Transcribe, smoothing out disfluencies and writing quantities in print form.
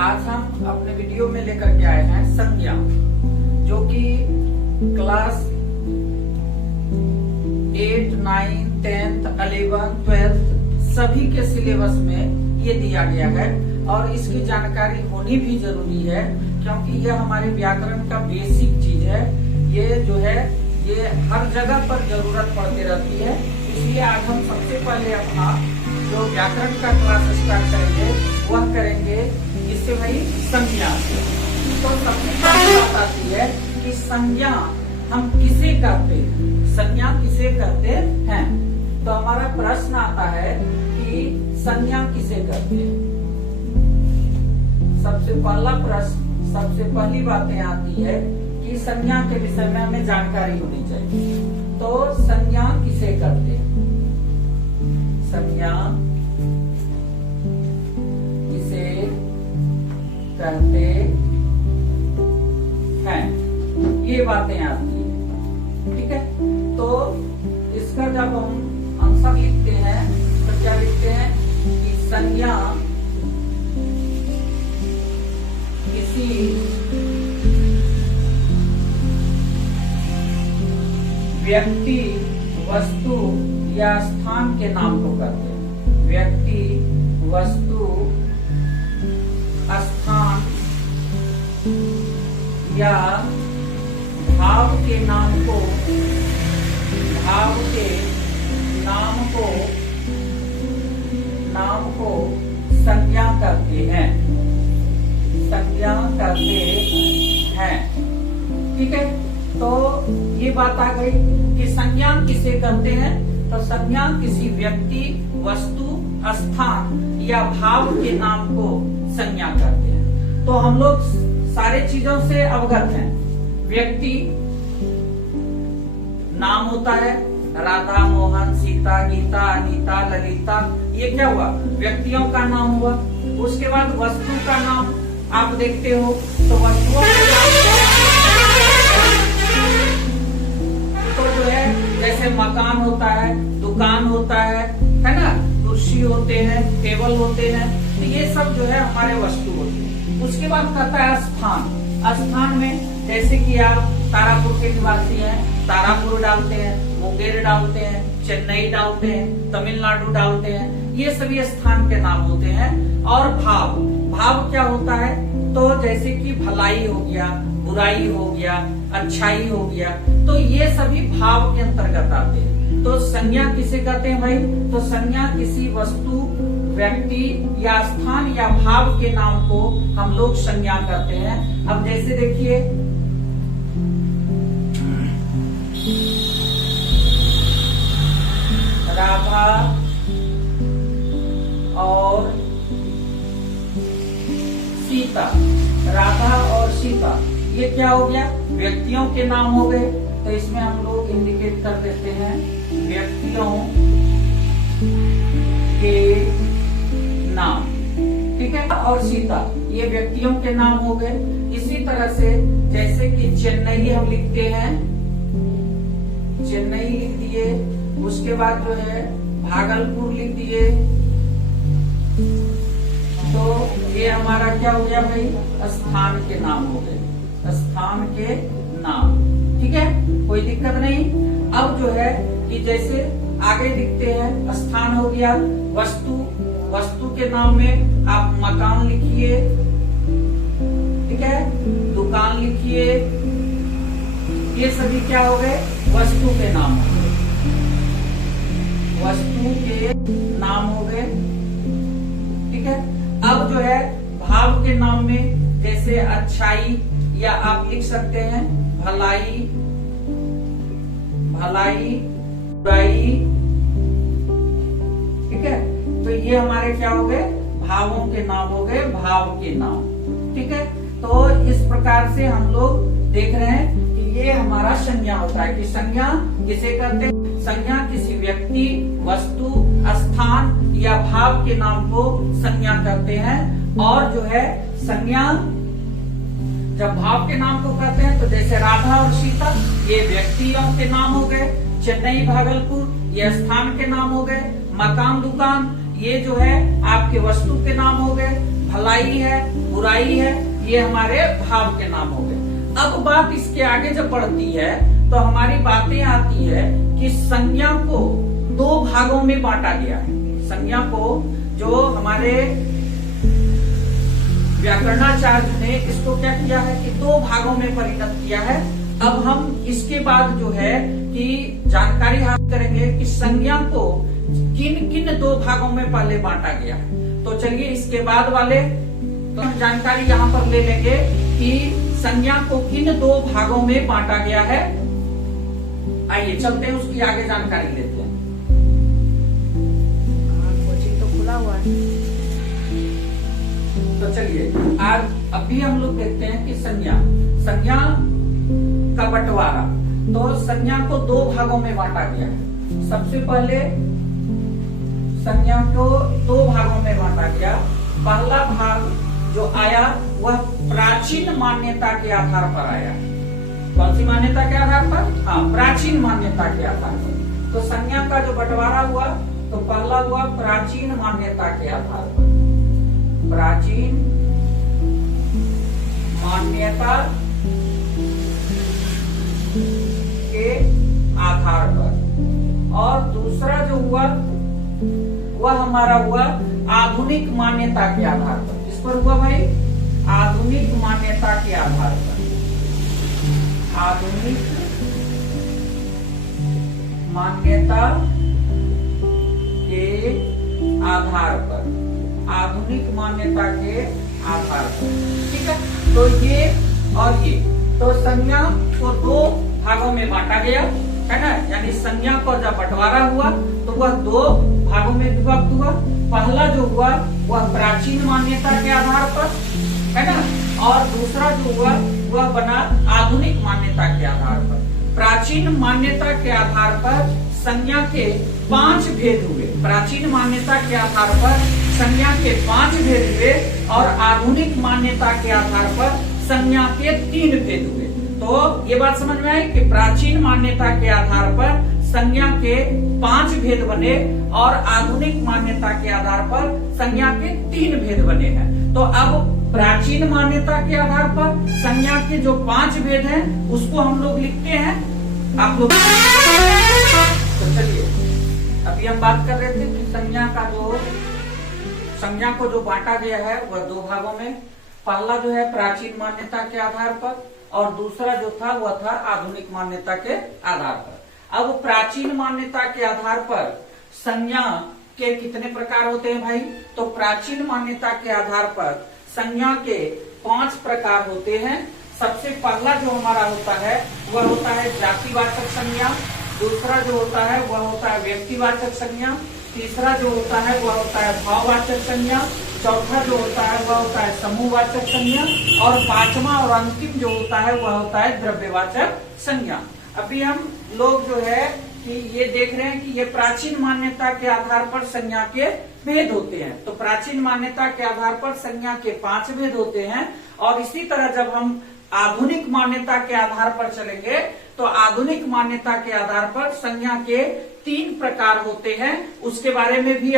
आज हम अपने वीडियो में लेकर के आए हैं संज्ञा, जो कि क्लास 8, 9, 10th, 11th, 12th सभी के सिलेबस में ये दिया गया है और इसकी जानकारी होनी भी जरूरी है, क्योंकि यह हमारे व्याकरण का बेसिक चीज है। ये जो है ये हर जगह पर जरूरत पड़ती रहती है। इसलिए आज हम सबसे पहले अपना जो व्याकरण का क्लास स्टार्ट करेंगे वह करेंगे इससे भाई संज्ञा। तो सबसे पहली बात आती है कि संज्ञा हम किसे कहते हैं, संज्ञा किसे कहते हैं। तो हमारा प्रश्न आता है कि संज्ञा किसे कहते हैं। सबसे पहला प्रश्न, सबसे पहली बातें आती है कि संज्ञा के विषय में हमें जानकारी होनी चाहिए। तो संज्ञा किसे कहते हैं, संज्ञा किसे कहते हैं, ये बातें आती है। ठीक है, तो इसका जब हम आंसर लिखते हैं तो क्या लिखते हैं कि संज्ञा किसी व्यक्ति, वस्तु या स्थान के नाम को कहते हैं। व्यक्ति, वस्तु, स्थान या भाव के नाम को, भाव के नाम को संज्ञा कहते हैं, संज्ञा कहते हैं। ठीक है, तो ये बात आ गई कि संज्ञा किसे कहते हैं। तो संज्ञा किसी व्यक्ति, वस्तु, स्थान या भाव के नाम को संज्ञा कहते हैं। तो हम लोग सारे चीजों से अवगत हैं। व्यक्ति नाम होता है, राधा, मोहन, सीता, गीता, अनीता, ललिता, ये क्या हुआ, व्यक्तियों का नाम हुआ। उसके बाद वस्तु का नाम आप देखते हो तो वस्तुओं का नाम तो जो है जैसे मकान होता है, दुकान होता है ना, कुर्सी होते हैं, टेबल होते हैं, तो ये सब जो है हमारे वस्तु होते हैं। उसके बाद कहता है स्थान। स्थान में जैसे कि आप तारापुर के निवासी हैं, तारापुर डालते हैं, मुंगेर डालते हैं, चेन्नई डालते हैं, तमिलनाडु डालते हैं, ये सभी स्थान के नाम होते हैं। और भाव, भाव क्या होता है, तो जैसे कि भलाई हो गया, बुराई हो गया, अच्छाई हो गया, तो ये सभी भाव के अंतर्गत आते हैं। तो संज्ञा किसे कहते हैं भाई, तो संज्ञा किसी वस्तु, व्यक्ति या स्थान या भाव के नाम को हम लोग संज्ञा कहते हैं। अब जैसे देखिए राधा और सीता, राधा और सीता, ये क्या हो गया, व्यक्तियों के नाम हो गए। तो इसमें हम लोग इंडिकेट कर देते हैं व्यक्तियों के नाम। ठीक है, और सीता, ये व्यक्तियों के नाम हो गए। इसी तरह से जैसे कि चेन्नई हम लिखते हैं, चेन्नई लिख दिए, उसके बाद जो है भागलपुर लिख दिए, तो ये हमारा क्या हो गया भाई, स्थान के नाम हो गए, स्थान के नाम। ठीक है, कोई दिक्कत नहीं। अब जो है कि जैसे आगे दिखते हैं, स्थान हो गया, वस्तु, वस्तु के नाम में आप मकान लिखिए, ठीक है, दुकान लिखिए, ये सभी क्या हो गए, वस्तु के नाम हो गए, वस्तु के नाम हो गए। ठीक है, अब जो है भाव के नाम में जैसे अच्छाई, या आप लिख सकते हैं भलाई, भलाई, बुराई। ठीक है, तो ये हमारे क्या हो गए, भावों के नाम हो गए, भाव के नाम। ठीक है, तो इस प्रकार से हम लोग देख रहे हैं कि ये हमारा संज्ञा होता है। कि संज्ञा किसे कहते हैं, संज्ञा किसी व्यक्ति, वस्तु, स्थान या भाव के नाम को संज्ञा कहते हैं। और जो है संज्ञा जब भाव के नाम को कहते हैं, तो जैसे राधा और सीता, ये व्यक्तियों के नाम हो गए, चेन्नई, भागलपुर, ये स्थान के नाम हो गए, मकान, दुकान, ये जो है आपके वस्तु के नाम हो गए, भलाई है, बुराई है, ये हमारे भाव के नाम हो गए। अब बात इसके आगे जब बढ़ती है तो हमारी बातें आती है कि संज्ञा को दो भागों में बांटा गया है। संज्ञा को जो हमारे व्याकरणाचार्य ने इसको क्या किया है कि दो भागों में परिणत किया है। अब हम इसके बाद जो है कि जानकारी हासिल करेंगे कि संज्ञा को किन किन दो भागों में पहले बांटा गया है। तो चलिए इसके बाद वाले तो हम जानकारी यहाँ पर ले लेंगे कि संज्ञा को किन दो भागों में बांटा गया है। आइए चलते हैं, उसकी आगे जानकारी लेते हैं। कोचिंग तो खुला हुआ है। तो चलिए आज अभी हम लोग देखते हैं कि संज्ञा का बंटवारा। तो संज्ञा को दो भागों में बांटा गया है। सबसे पहले संज्ञा को दो भागों में बांटा गया। पहला भाग जो आया वह प्राचीन मान्यता के आधार पर आया। कौन सी मान्यता के आधार पर? हाँ, प्राचीन मान्यता के आधार पर। तो संज्ञा का जो बंटवारा हुआ तो पहला हुआ प्राचीन मान्यता के आधार पर। प्राचीन मान्यता के आधार पर। और दूसरा जो हुआ वह हमारा हुआ आधुनिक मान्यता के आधार पर। इस पर हुआ भाई आधुनिक मान्यता के आधार पर। आधुनिक मान्यता के आधार पर। आधुनिक मान्यता के आधार पर। ठीक है, तो ये और ये तो संज्ञा को दो भागों में बांटा गया है ना। यानी संज्ञा का जब बंटवारा हुआ तो वह दो भागों में विभक्त हुआ। पहला जो हुआ वह प्राचीन मान्यता के आधार पर है ना, और दूसरा जो हुआ वह बना आधुनिक मान्यता के आधार पर। प्राचीन मान्यता के आधार पर संज्ञा के 5 भेद हुए। प्राचीन मान्यता के आधार पर संज्ञा के 5 भेद हुए और आधुनिक मान्यता के आधार पर संज्ञा के 3 भेद हुए। तो ये बात समझ में आई कि प्राचीन मान्यता के आधार पर संज्ञा के 5 भेद बने और आधुनिक मान्यता के आधार पर संज्ञा के 3 भेद बने हैं। तो अब प्राचीन मान्यता के आधार पर संज्ञा के जो 5 भेद हैं उसको हम लोग लिखते हैं। आप लोग तो चलिए अभी हम बात कर रहे थे कि संज्ञा को जो बांटा गया है वह दो भागों में। पहला जो है प्राचीन मान्यता के आधार पर और दूसरा जो था वह था आधुनिक मान्यता के आधार पर। अब प्राचीन मान्यता के आधार पर संज्ञा के कितने प्रकार होते हैं भाई? तो प्राचीन मान्यता के आधार पर संज्ञा के 5 प्रकार होते हैं। सबसे पहला जो हमारा होता है वह होता है जातिवाचक संज्ञा। दूसरा जो होता है वह होता है व्यक्तिवाचक संज्ञा। तीसरा जो होता है वह होता है भाववाचक संज्ञा। चौथा जो होता है वह होता है समूहवाचक संज्ञा। और 5वां और अंतिम जो होता है वह होता है द्रव्यवाचक संज्ञा। अभी हम लोग जो है कि ये देख रहे हैं कि ये प्राचीन मान्यता के आधार पर संज्ञा के भेद होते हैं। तो प्राचीन मान्यता के आधार पर संज्ञा के 5 भेद होते हैं। और इसी तरह जब हम आधुनिक मान्यता के आधार पर चलेंगे तो आधुनिक मान्यता के आधार पर संज्ञा के 3 प्रकार होते हैं। उसके बारे में भी